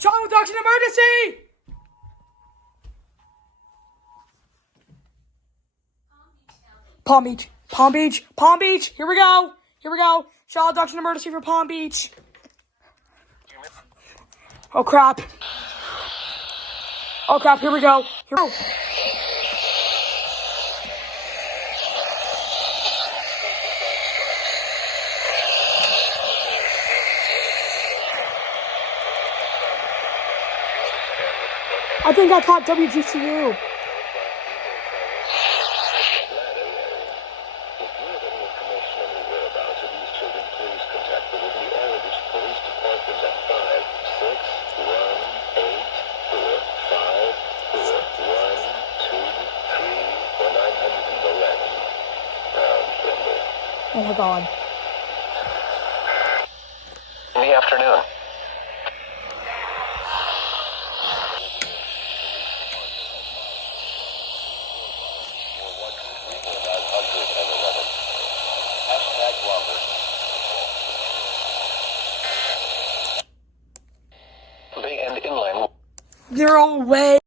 Child abduction emergency! Palm Beach. Palm Beach. Palm Beach. Here we go. Here we go. Child abduction emergency for Palm Beach. Oh, crap. Oh, crap. Here we go. Here we go. I think I caught WGCU. Oh my God. In the afternoon. Bay and inland. They're all way.